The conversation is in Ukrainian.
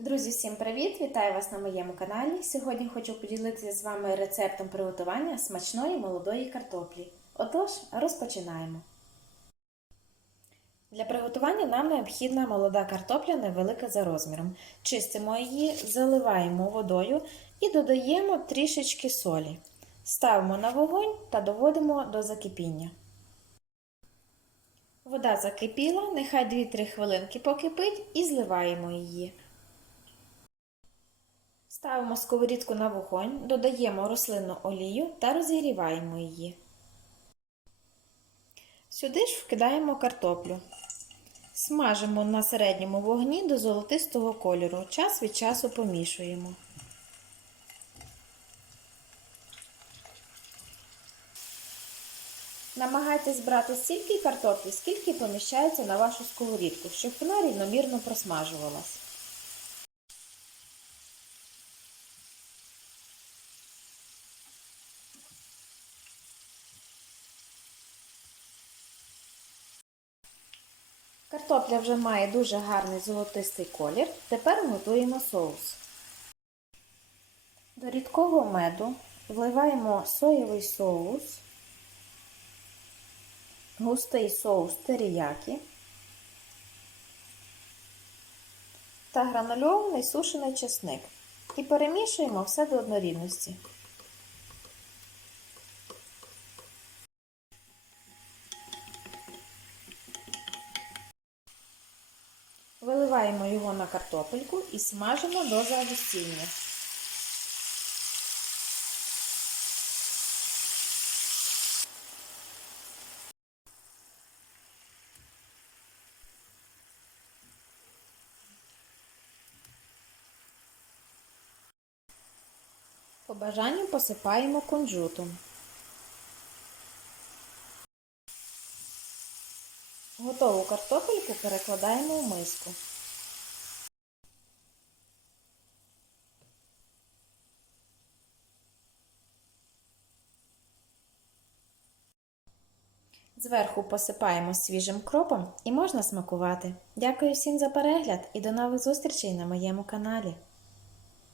Друзі, всім привіт! Вітаю вас на моєму каналі. Сьогодні хочу поділитися з вами рецептом приготування смачної молодої картоплі. Отож, розпочинаємо. Для приготування нам необхідна молода картопля невелика за розміром. Чистимо її, заливаємо водою і додаємо трішечки солі. Ставимо на вогонь та доводимо до закипіння. Вода закипіла, нехай 2-3 хвилинки покипить і зливаємо її. Ставимо сковорідку на вогонь, додаємо рослинну олію та розігріваємо її. Сюди ж вкидаємо картоплю. Смажимо на середньому вогні до золотистого кольору. Час від часу помішуємо. Намагайтесь брати стільки картоплі, скільки поміщається на вашу сковорідку, щоб вона рівномірно просмажувалась. Картопля вже має дуже гарний золотистий колір. Тепер готуємо соус. До рідкого меду вливаємо соєвий соус, густий соус теріякі та гранульований сушений чесник. І перемішуємо все до однорідності. Виливаємо його на картопельку і смажимо до загустіння. По бажанню посипаємо кунжутом. Готову картопельку перекладаємо в миску. Зверху посипаємо свіжим кропом і можна смакувати. Дякую всім за перегляд і до нових зустрічей на моєму каналі.